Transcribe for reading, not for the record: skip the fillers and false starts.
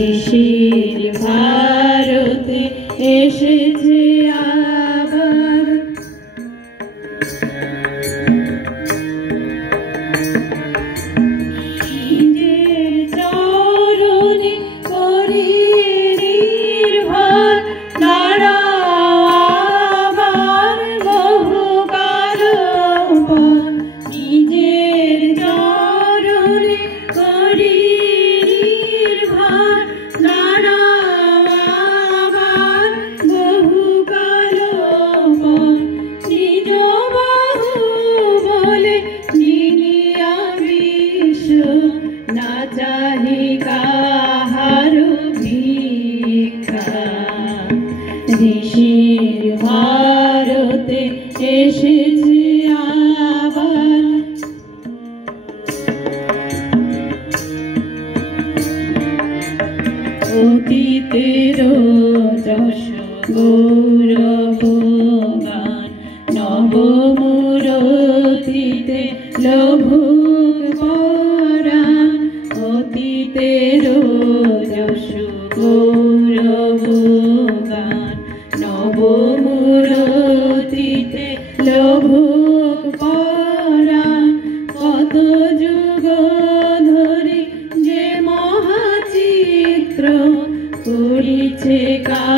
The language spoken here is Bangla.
ঋষির ভারতে এসেছে আবার নিজের চরণে করি নির্ভর দাঁড়াও আবার বহুকাল পর নিজের চরণে করি নির্ভর দাঁড়াও আবার বহুকাল পর নিজ বাহু বলে নিনিয়া বিশ্ব না চাহি কাহার ভিক্ষা ঋষির ভারতে এসেছে আবার অতীতের যশ গৌরব গান নবমূরতিতে লভুক পরাণ অতীতের যশ গৌরব গান নবমূরতিতে লভুক পরাণ কত যুগ ধরে যে মহাচিত্র করিছে কা